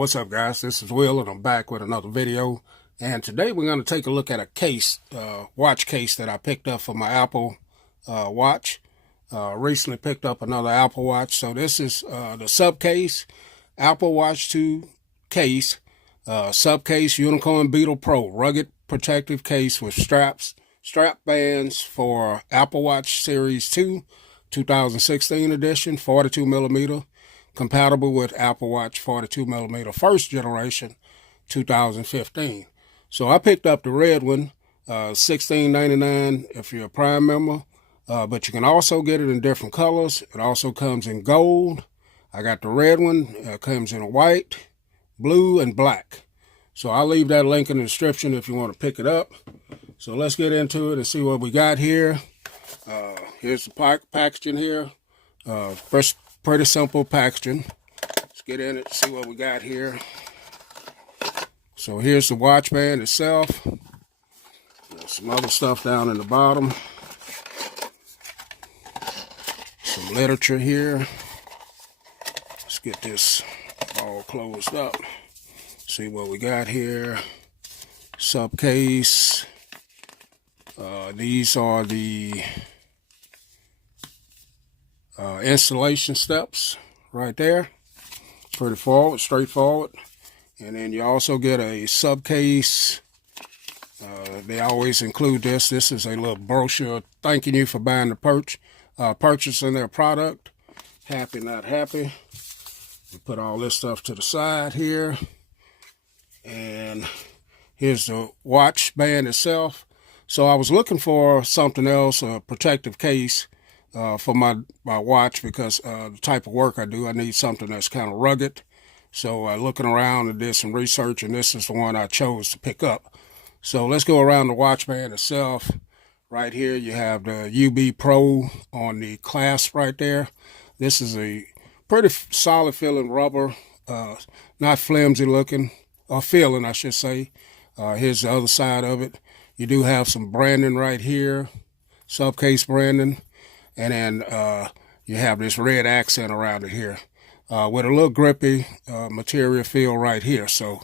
What's up, guys? This is Will, and I'm back with another video. And today we're going to take a look at a case, watch case that I picked up for my Apple Watch. Recently picked up another Apple Watch. So this is the SUPCASE Apple Watch 2 case, SUPCASE Unicorn Beetle Pro rugged protective case with strap bands for Apple Watch Series 2, 2016 edition, 42 millimeter. Compatible with Apple Watch 42 millimeter first generation, 2015. So I picked up the red one, $16.99 if you're a Prime member, but you can also get it in different colors. It also comes in gold. I got the red one. Comes in white, blue, and black. So I'll leave that link in the description if you want to pick it up. So let's get into it and see what we got here. Here's the packaging here. First, pretty simple packaging. Let's get in it, see what we got here. So here's the watch band itself. There's some other stuff down in the bottom. Some literature here. Let's get this all closed up. See what we got here. SUPCASE. These are the installation steps right there. Pretty straightforward. And then you also get a SUPCASE. They always include this. This is a little brochure thanking you for buying the purchasing their product. Happy, not happy. We put all this stuff to the side here. And here's the watch band itself. So I was looking for something else, a protective case for my watch, because the type of work I do, I need something that's kind of rugged. So looking around and did some research, and this is the one I chose to pick up. So let's go around the watch band itself. Right here you have the UB Pro on the clasp right there. This is a pretty solid feeling rubber, not flimsy looking, or feeling I should say. Here's the other side of it. You do have some branding right here, SUPCASE branding. And then you have this red accent around it here with a little grippy material feel right here. So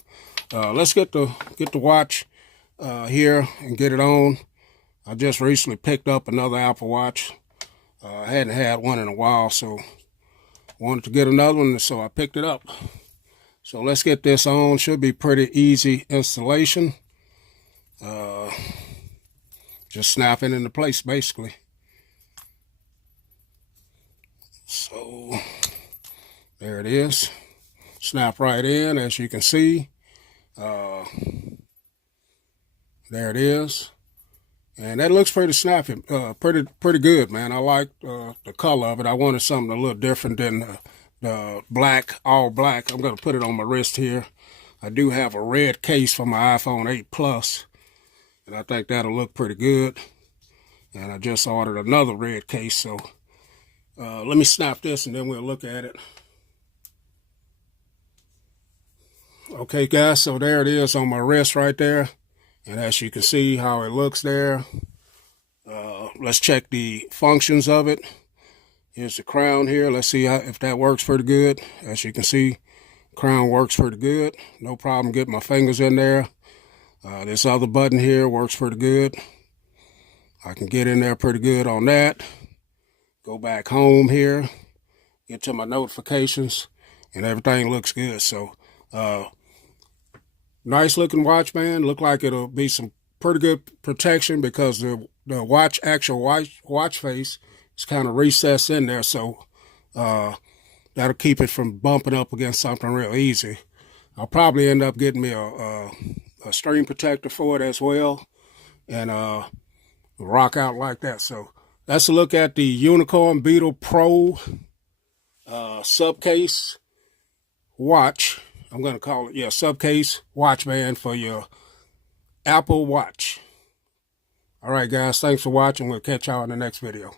let's get the watch here and get it on. I just recently picked up another Apple Watch. I hadn't had one in a while, so wanted to get another one, so I picked it up. So let's get this on. Should be pretty easy installation. Just snapping into place basically. So there it is. Snap right in, as you can see. There it is. And that looks pretty snappy, pretty good, man. I like the color of it. I wanted something a little different than the black, all black. I'm going to put it on my wrist here. I do have a red case for my iPhone 8 Plus, and I think that'll look pretty good. And I just ordered another red case, so let me snap this and then we'll look at it. Okay, guys, so there it is on my wrist right there. And as you can see how it looks there. Let's check the functions of it. Here's the crown here. Let's see if that works pretty good. As you can see, crown works pretty good. No problem getting my fingers in there. This other button here works pretty good. I can get in there pretty good on that. Go back home here, get to my notifications, and everything looks good. So, nice looking watch band. Look like it'll be some pretty good protection because the actual watch face is kind of recessed in there. So, that'll keep it from bumping up against something real easy. I'll probably end up getting me a screen protector for it as well, and rock out like that. So let's look at the Unicorn Beetle Pro SUPCASE watch. I'm going to call it, yeah, SUPCASE watch band for your Apple Watch. All right, guys, thanks for watching. We'll catch y'all in the next video.